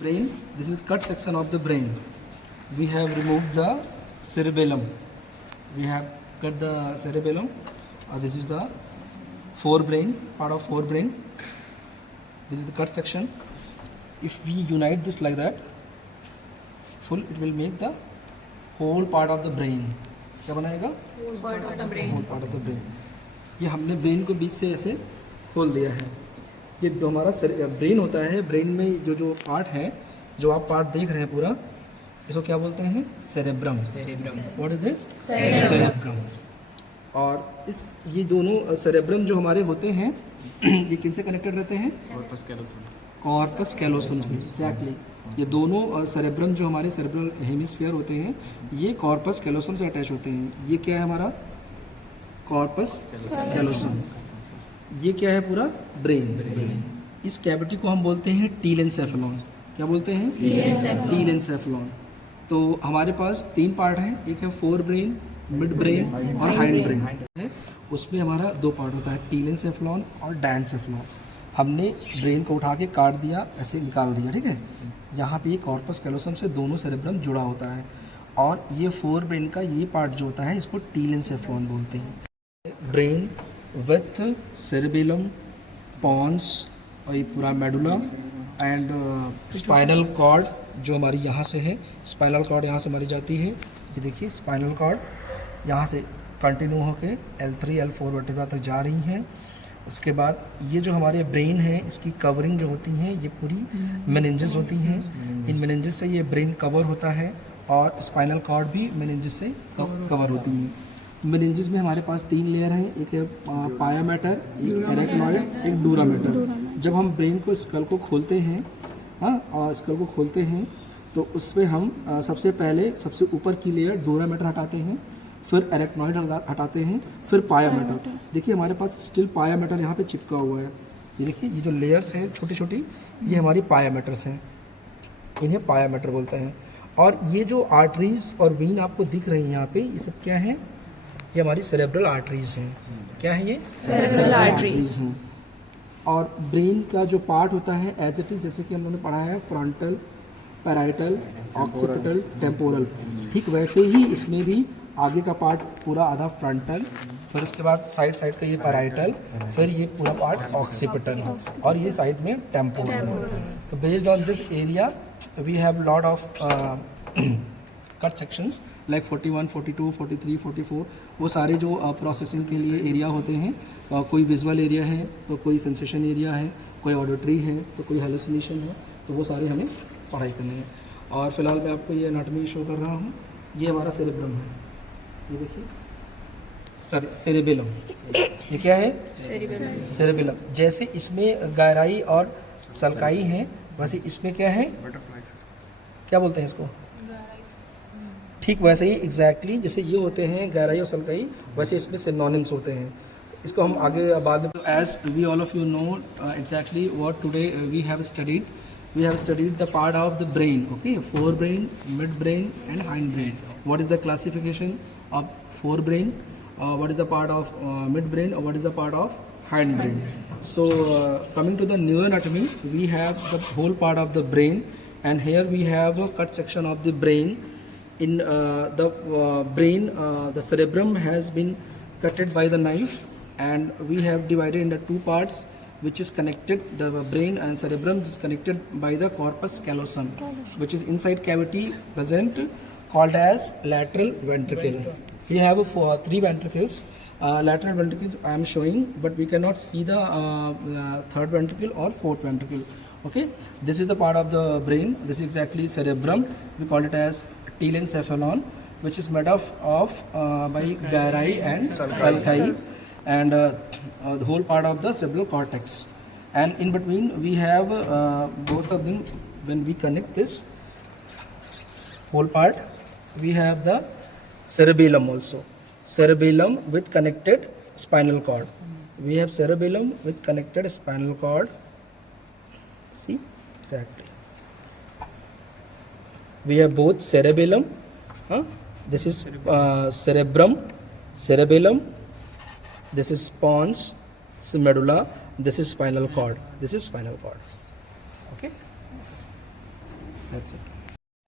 Brain, this is cut section of the brain. We have removed the cerebellum. We have cut the cerebellum. This is the forebrain, part of forebrain. This is the cut section. If we unite this like that, full, it will make the whole part of the brain. क्या बनाएगा? Whole part of the brain. Whole part of the brain. ये हमने brain को बीच से ऐसे खोल दिया है. ये जो हमारा ब्रेन होता है, ब्रेन में जो जो पार्ट है, जो आप पार्ट देख रहे हैं पूरा, इसको क्या बोलते हैं? Cerebrum. What is this? Cerebrum. और इस ये दोनों सेरेब्रम जो हमारे होते हैं ये किन से कनेक्टेड रहते हैं? कॉर्पस कैलोसम से. एग्जैक्टली. ये दोनों सेरेब्रम जो हमारे सेरेब्रल हेमिस्फीयर होते हैं, ये कॉर्पस कैलोसम से अटैच होते हैं. ये क्या है हमारा? Corpus callosum. ये क्या है? पूरा ब्रेन. इस कैविटी को हम बोलते हैं टीलेंसेफेलॉन. क्या बोलते हैं? टीलेंसेफेलॉन. तो हमारे पास 3 पार्ट हैं. एक है फोर ब्रेन, मिड ब्रेन और हाइंड ब्रेन है. उसमें हमारा 2 पार्ट होता है, टीलेंसेफेलॉन और डायंसेफेलॉन. हमने ब्रेन को उठा के काट दिया, ऐसे निकाल दिया. ठीक है. यहाँ पे ये कॉर्पस कैलोसम से दोनों सेरेब्रम जुड़ा होता है. और ये फोर ब्रेन का ये पार्ट जो होता है, इसको टीलेंसेफेलॉन बोलते हैं. ब्रेन विथ सेरेबेलम, पॉन्स और ये पूरा मेडुला एंड स्पाइनल कॉर्ड जो हमारी यहाँ से है. स्पाइनल कॉर्ड यहाँ से हमारी जाती है. ये देखिए स्पाइनल कॉर्ड यहाँ से कंटिन्यू होके L3 L4 वर्टेब्रा तक जा रही हैं. उसके बाद ये जो हमारे ब्रेन है, इसकी कवरिंग जो होती है, ये पूरी मेनिंजेस होती हैं. इन मेनिंजेस से ये ब्रेन कवर होता है और स्पाइनल कॉर्ड भी मेनिंजेस से कवर होती है. मेनिंजेस में हमारे पास 3 लेयर हैं. एक है पाया मैटर, एक एरेक्नॉइड, एक डूरा मैटर. जब हम ब्रेन को स्कल को खोलते हैं, और स्कल को खोलते हैं, तो उसमें हम सबसे पहले सबसे ऊपर की लेयर डूरा मैटर हटाते हैं, फिर एरेक्नॉइड हटाते हैं, फिर पाया मैटर. देखिए हमारे पास स्टिल पाया मैटर यहाँ पे चिपका हुआ है. ये देखिए ये जो लेयर्स हैं छोटी छोटी, ये हमारी पाया मैटर्स हैं. इन्हें पाया मैटर बोलते हैं. और ये जो आर्टरीज और वीन आपको दिख रही हैं यहाँ पे, ये सब क्या है? ये हमारी सेरेब्रल आर्टरीज हैं. क्या है ये? Cerebral arteries. और ब्रेन का जो पार्ट होता है एज इट इज, जैसे कि हम लोगों ने पढ़ा है, फ्रंटल, पैराइटल, ऑक्सीपिटल, टेम्पोरल. ठीक वैसे ही इसमें भी आगे का पार्ट पूरा आधा फ्रंटल, फिर उसके बाद साइड का ये पैराइटल, फिर ये पूरा पार्ट ऑक्सीपिटल और ये साइड में टेम्पोरल. तो based on this area we have lot of cut sections like 41, 42, 43, 44. वो सारे जो प्रोसेसिंग के लिए एरिया होते हैं. कोई विजुअल एरिया है, तो कोई सेंसेशन एरिया है, कोई ऑडिटरी है, तो कोई हेलुसिनेशन है. तो वो सारे हमें पढ़ाई करनी है. और फिलहाल मैं आपको ये एनाटॉमी शो कर रहा हूँ. ये हमारा सेरेब्रम है. ये देखिए सेरेबेलम. ये क्या है? सेरेबेलम. जैसे इसमें गहराई और सलकाई है, वैसे इसमें क्या है? क्या बोलते हैं इसको? ठीक वैसे ही एग्जैक्टली जैसे ये होते हैं गहराई और सलकाई, वैसे इसमें सिनोनिम्स होते हैं. इसको हम आगे बाद में. As we all of you know exactly what today we have studied. We have studied the part of the brain, okay? Forebrain, midbrain and hindbrain. What is the classification of forebrain? What is the part of midbrain? Or what is the part of hindbrain? So coming to the neuroanatomy, we have the whole part of the brain, and here we have a cut section of the brain. In the brain, the cerebrum has been cutted by the knife, and we have divided into 2 parts, which is connected, the brain and cerebrum is connected by the corpus callosum, which is inside cavity present, called as lateral ventricle. We have 3 ventricles. Lateral ventricles I am showing, but we cannot see the 3rd ventricle or 4th ventricle. Okay, this is the part of the brain. This is exactly cerebrum. We call it as telencephalon, which is made of by gyri and sulci, and the whole part of the cerebral cortex. And in between we have both of them. When we connect this whole part, we have the cerebellum also. Cerebellum with connected spinal cord. We have cerebellum with connected spinal cord. See, exactly. We have both cerebellum. This is cerebrum, cerebellum. This is pons, this is medulla, this is spinal cord. This is spinal cord. Okay. That's it.